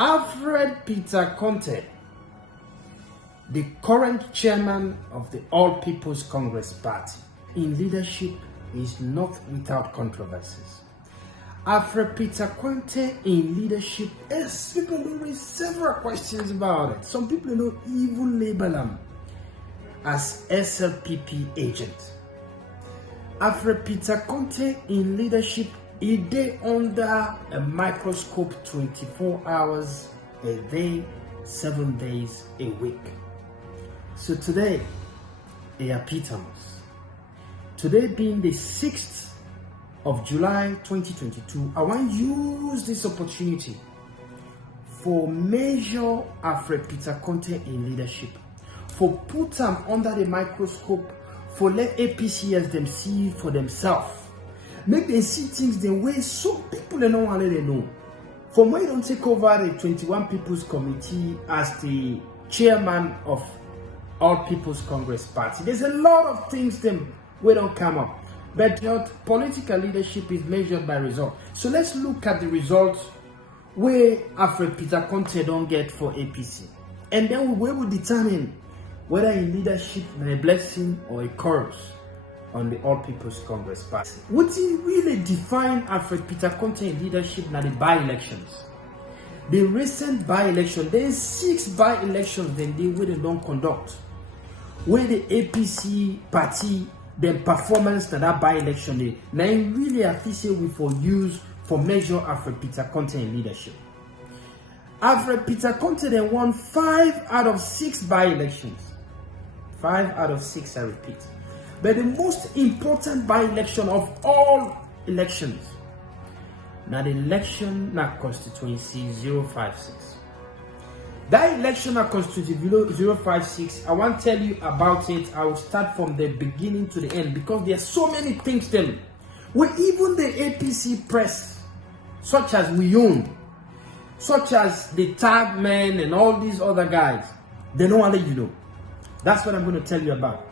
Alfred Peter Conteh, the current chairman of the All People's Congress Party, in leadership is not without controversies. Alfred Peter Conteh in leadership, yes, people don't raise several questions about it. Some people don't even label him as SLPP agent. Alfred Peter Conteh in leadership, he day under a microscope 24 hours a day, 7 days a week. So today, a epitomus. Today being the 6th of July 2022, I want to use this opportunity for measure Alfred Peter Conteh in leadership, for put them under the microscope, for let APCs them see for themselves. Make them see things the way some people don't want to know. From when you don't take over the 21 People's Committee as the chairman of All People's Congress Party, there's a lot of things them we don't come up. But your political leadership is measured by results. So let's look at the results where Alfred Peter Conteh don't get for APC. And then we will determine whether in leadership is a blessing or a curse on the All People's Congress Party. What it really define Alfred Peter Conteh in leadership now the by-elections. The recent by-election, there is 6 by-elections then they don't conduct. Where the APC party, the performance that by-election, now really official we for use for measure Alfred Peter Conteh in leadership. Alfred Peter Conteh then won 5 out of 6 by-elections. 5 out of 6, I repeat. But the most important by-election of all elections, now the election na constituency 056. That election na constituency 056, I want to tell you about it. I will start from the beginning to the end because there are so many things then where even the APC press, such as we own, such as the tag men and all these other guys, they don't want to let you know. That's what I'm going to tell you about.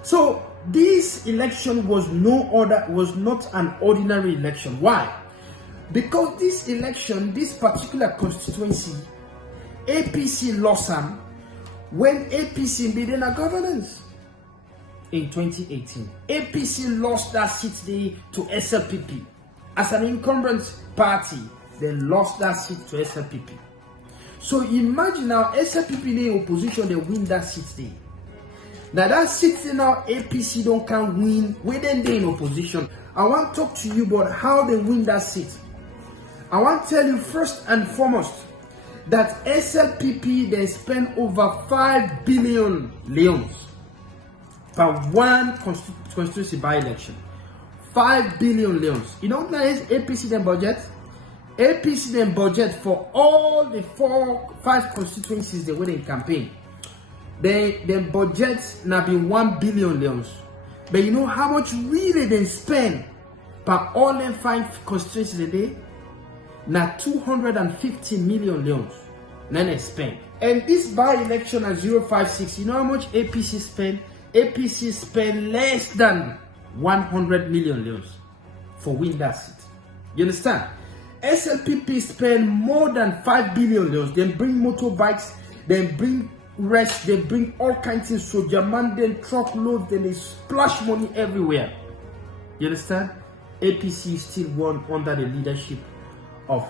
So this election was not an ordinary election. Why? Because this election, this particular constituency, APC lost them when APC made a governance in 2018. APC lost that seat to SLPP. As an incumbent party, they lost that seat to SLPP. So imagine now SLPP in opposition, they win that seat there. Now that seat now APC don't can win when they in opposition. I want to talk to you about how they win that seat. I want to tell you first and foremost that SLPP they spend over 5 billion leons per one constituency by-election. 5 billion leons. You know what is APC then budget? APC then budget for all the 5 constituencies they win in campaign. They budget now be 1 billion leons. But you know how much really they spend per all them 5 constituencies a day? Now 250 million leons. Then they spend. And this by-election at 056, you know how much APC spend? APC spend less than 100 million leons for win that seat. You understand? SLPP spend more than 5 billion leons. They bring motorbikes, they bring rest, they bring all kinds of soldier man, then truckloads, then they splash money everywhere. You understand? APC still won under the leadership of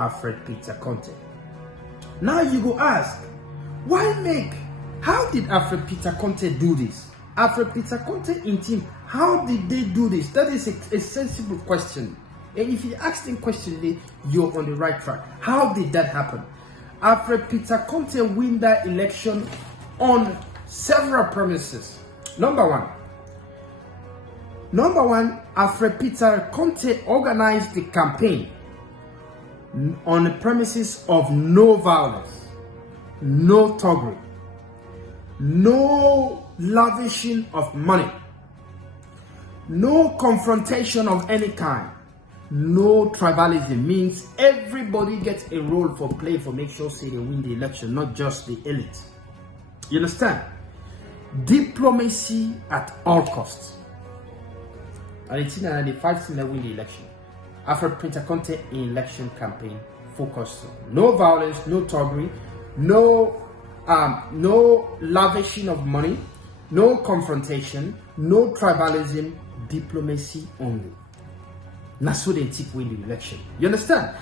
Alfred Peter Conteh. Now you go ask, how did Alfred Peter Conteh do this? Alfred Peter Conteh in team, how did they do this? That is a sensible question. And if you ask them question, you're on the right track. How did that happen? Alfred Peter Conteh win that election on several premises. Number one, Alfred Peter Conteh organized the campaign on the premises of no violence, no thuggery, no lavishing of money, no confrontation of any kind, no tribalism. Means everybody gets a role for play for make sure say they win the election, not just the elite. You understand? Diplomacy at all costs. And it's in the 5 that win the election. Alfred Peter Conteh in election campaign focused on. No violence, no thuggery, no lavishing of money, no confrontation, no tribalism, diplomacy only. That's what they take away the election. You understand?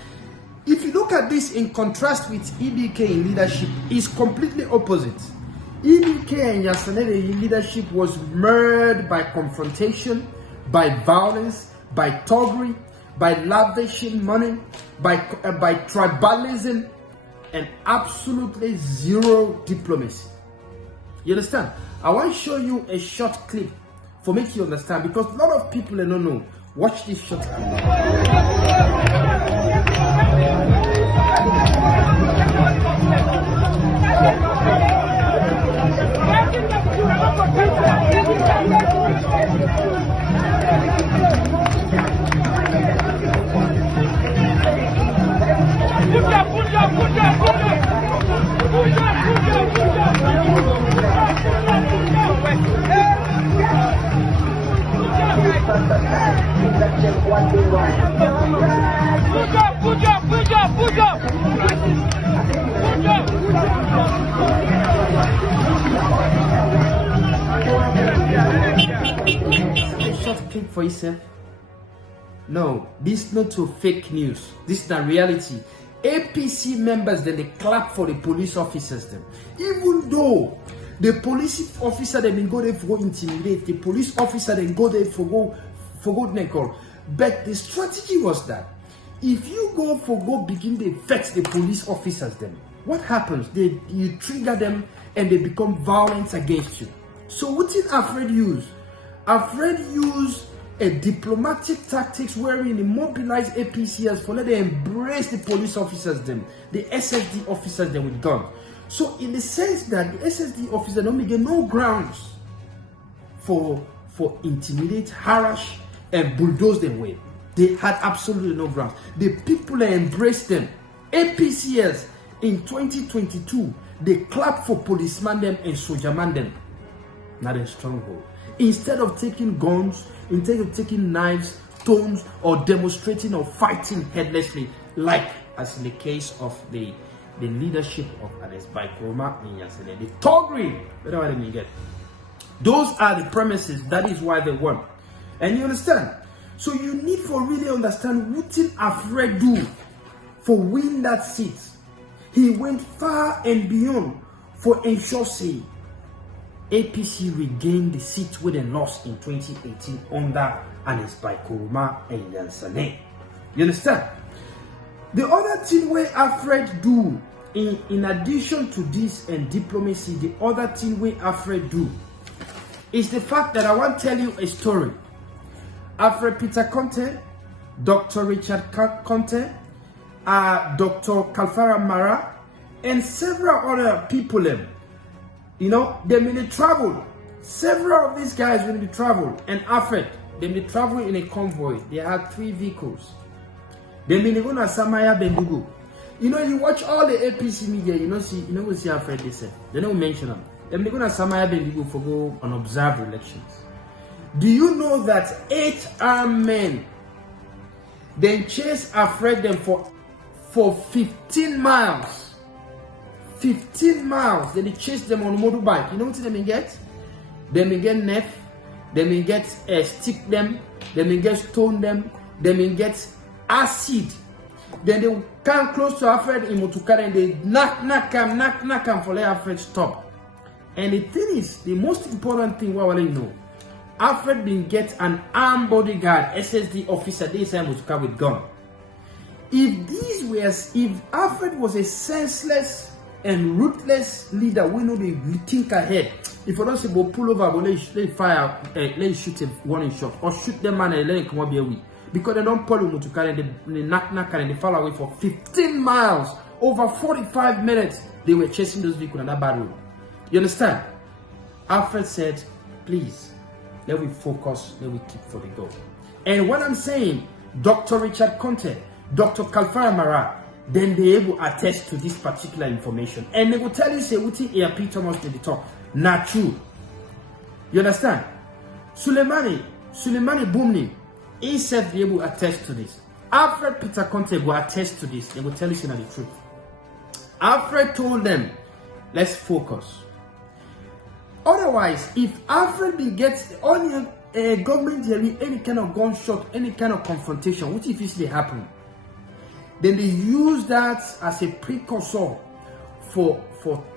If you look at this in contrast with EBK in leadership, it's completely opposite. EBK and Yasanele leadership was marred by confrontation, by violence, by thuggery, by lavishing money, by tribalism, and absolutely zero diplomacy. You understand? I want to show you a short clip for make you understand, because a lot of people don't know. Watch this short clip. Click for yourself. No, this is not to fake news. This is the reality. APC members, then they clap for the police officers them. Even though the police officer they go there for go intimidate, the police officer then go there for go nickel. But the strategy was that if you go begin to vex the police officers them, what happens? You trigger them and they become violent against you. So what did Alfred use? Alfred used a diplomatic tactics wherein he mobilized APCs for let them embrace the police officers them, the SSD officers them with guns. So in the sense that the SSD officers don't get no grounds for intimidate, harass, and bulldoze them with. They had absolutely no grounds. The people embraced them. APCs in 2022, they clapped for policeman them and soldierman them. Not a stronghold. Instead of taking guns, instead of taking knives, stones, or demonstrating or fighting headlessly, like as in the case of the leadership of Alex Baikroma in Yasele, the thuggery, whatever they may get. Those are the premises. That is why they won. And you understand? So you need to really understand what did Alfred do for win that seat. He went far and beyond for ensure say APC regained the seat where they lost in 2018 under Alex Baikroma and Yansane. You understand? The other thing where Alfred do, in addition to this and diplomacy, the other thing where Alfred do is the fact that I want to tell you a story. Alfred Peter Conteh, Dr. Richard Conteh, Dr. Kalfara Mara, and several other people, you know, they may travel. Several of these guys will be travel, and Alfred, they may travel in a convoy. They had 3 vehicles. They may go to Samaya Bendugu. You know, you watch all the APC media, you know, see Alfred they say. They don't mention them. They may go to Samaya Bendugu for go and observe elections. Do you know that 8 armed men then chased Alfred them for 15 miles? 15 miles. Then they chase them on a motorbike. You know what they may get? They may get knife. They may get stick them. They may get stone them. They may get acid. Then they come close to Alfred in Motukara and they knock him for let Alfred stop. And the thing is, the most important thing, what will you know? Alfred didn't get an armed bodyguard, SSD officer, they say Motukara with gun. If Alfred was a senseless and ruthless leader, we know they think ahead. If I don't say, we'll pull over, but let fire, let shoot a warning shot, or shoot them man and let him come up here with. Because they don't pull him to carry, they knock and they fall away for 15 miles. Over 45 minutes, they were chasing those vehicles on that bad road. You understand? Alfred said, please, let me focus, let me keep for the goal. And what I'm saying, Dr. Richard Conteh, Dr. Kalfara Mara, then they able to attest to this particular information. And they will tell you, say, what in ARP Thomas did the talk. Not true. You understand? Suleimani Bumni, himself be able to attest to this. Alfred Peter Conteh will attest to this. They will tell you the truth. Alfred told them, let's focus. Otherwise, if Alfred gets only a government hearing any kind of gunshot, any kind of confrontation, which if they happen, then they use that as a precursor for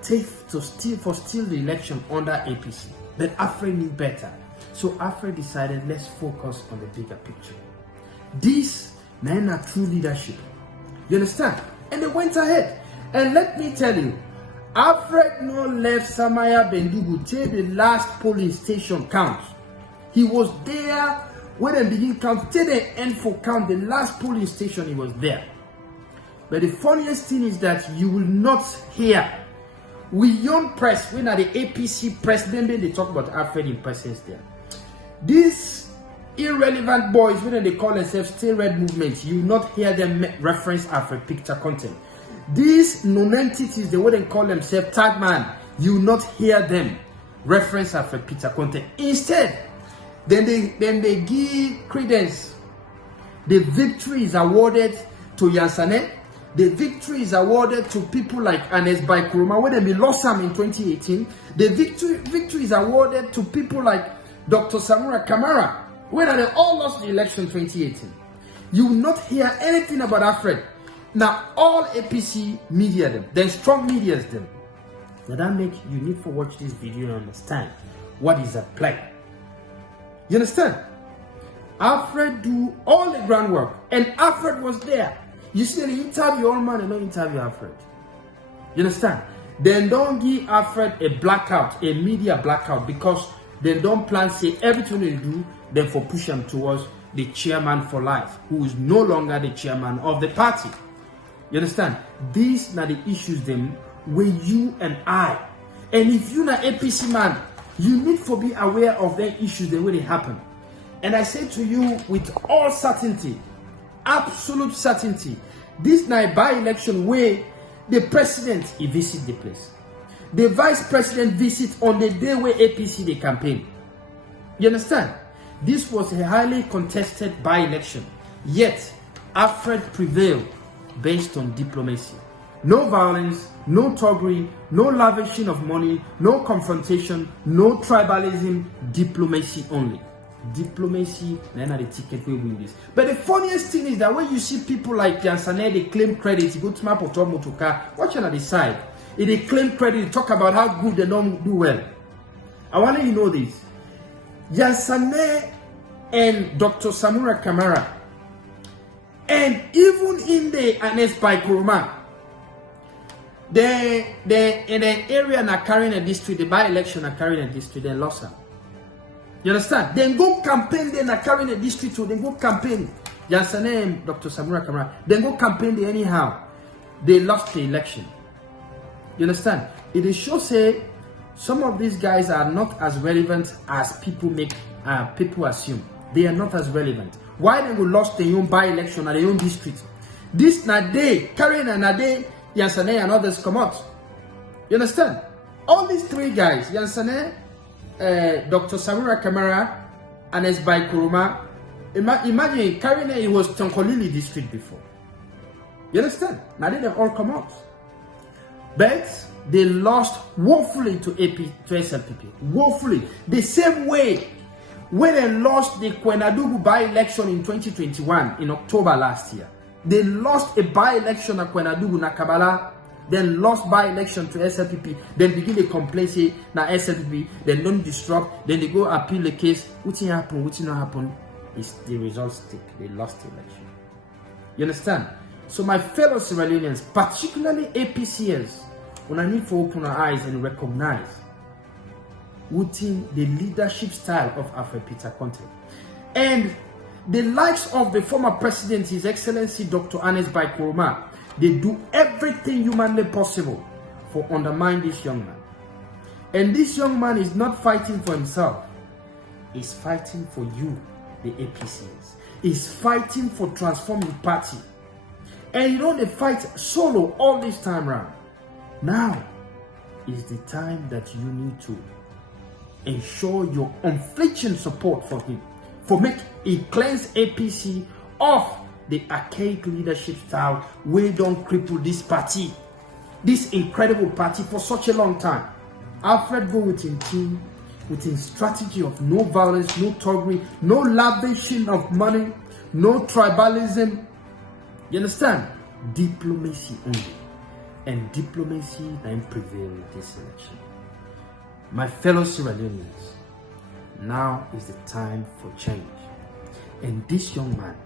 steal the election under APC. But Alfred knew better. So Alfred decided, let's focus on the bigger picture. This men are true leadership. You understand? And they went ahead. And let me tell you, Alfred no left Samaya Bendugu till the last polling station count. He was there when they begin count till the end for count. The last polling station he was there. But the funniest thing is that you will not hear. We young press, when at the APC president, they talk about Alfred in presence there. These irrelevant boys, when they call themselves Stay Red movement, you will not hear them reference Alfred Peter Conteh. These non-entities, the way they call themselves tag man, you will not hear them reference Alfred Peter Conteh. Instead, then they give credence. The victory is awarded to Yansane. The victory is awarded to people like Anes Baikuruma, when they lost him in 2018. The victory is awarded to people like Dr. Samura Kamara, when they all lost the election 2018. You will not hear anything about Alfred. Now, all APC media them, then strong medias them. Now that makes you need to watch this video and understand what is at play. You understand? Alfred do all the groundwork, and Alfred was there. You see, they interview all man and don't interview Alfred. You understand? Then don't give Alfred a blackout, a media blackout, because they don't plan say everything they do, then for push them towards the chairman for life, who is no longer the chairman of the party. You understand? These are the issues them where you and I, and if you're not APC man, you need to be aware of their issues the way they happen. And I say to you with all certainty, absolute certainty, this night by-election where the president he visit the place, the vice president visit on the day where APC the campaign. You understand? This was a highly contested by-election, yet Alfred prevailed based on diplomacy. No violence, no thuggery, no lavishing of money, no confrontation, no tribalism, diplomacy only. Diplomacy, then the ticket will win this. But the funniest thing is that when you see people like Yansane, they claim credit, you go to Mapoto Motoka, watch on the side. If they claim credit, they talk about how good they don't do well. I want you to know this. Yansane and Dr. Samura Kamara, and even in the Anes Baikuruma, they in the area na carrying a district, the by-election are carrying a district, they lost her. You understand? Then go campaign, they are carrying a district, so they go campaign. Yansane and Dr. Samura Kamara, then go campaign they anyhow. They lost the election. You understand? It is sure say some of these guys are not as relevant as people assume. They are not as relevant. Why they will lost their own by-election at their own district? This na day, carrying and a day, Yansane and others come out. You understand? All these three guys, Yansane, Dr. Samura Kamara, and Esbai Kuruma, imagine carrying it was Tonkolili district before. You understand? Now they all come out. But they lost woefully to SLPP. Woefully. The same way when they lost the Kwenadugu by-election in 2021, in October last year. They lost a by-election at Kwenadugu, Nakabala, then lost by-election to SLPP, then begin to complain, say, na SLPP, then don't disrupt, then they go appeal the case. What happened, what not happen, is the results stick. They lost the election. You understand? So my fellow Sierra Leoneans, particularly APCers, when I need to open our eyes and recognize within the leadership style of Alfred Peter Conteh and the likes of the former president, His Excellency Dr. Anes Baikuruma, they do everything humanly possible for undermine this young man. And this young man is not fighting for himself. He's fighting for you, the APCs. He's fighting for transforming party. And you know they fight solo all this time around. Now is the time that you need to ensure your unflinching support for him, for make a cleanse APC of the archaic leadership style we don't cripple this party, this incredible party for such a long time. Alfred go with his team, with his strategy of no violence, no thuggery, no lavishing of money, no tribalism. You understand? Diplomacy only. And diplomacy then prevail in this election. My fellow Sierra Leoneans, now is the time for change. And this young man,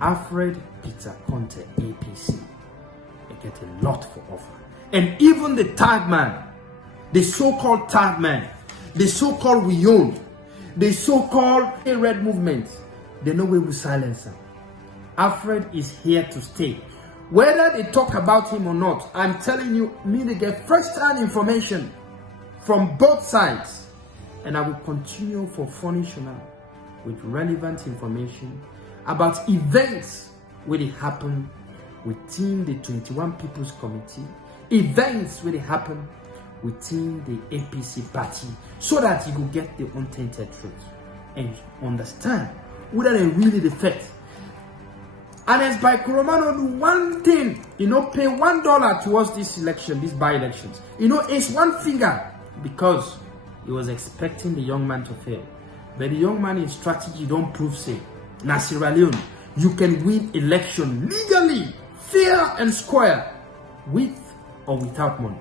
Alfred Peter Conteh, APC, they get a lot for offer. And even the tag man, the so-called tag man, the so-called we own, the so-called red movement, they know we will silence him. Alfred is here to stay. Whether they talk about him or not, I'm telling you, me to get first-hand information from both sides. And I will continue for furnish now with relevant information about events where they happen within the 21 People's Committee, events where they happen within the APC party, so that you will get the untainted truth and understand whether they really the fact. And as by Coromano do one thing, pay $1 towards this election, these by-elections. It's one figure, because he was expecting the young man to fail. But the young man in strategy don't prove say. Now Sierra Leone, you can win election legally, fair and square, with or without money.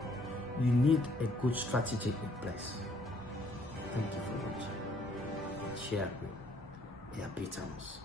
You need a good strategy in place. Thank you for watching. Share with your bitterness.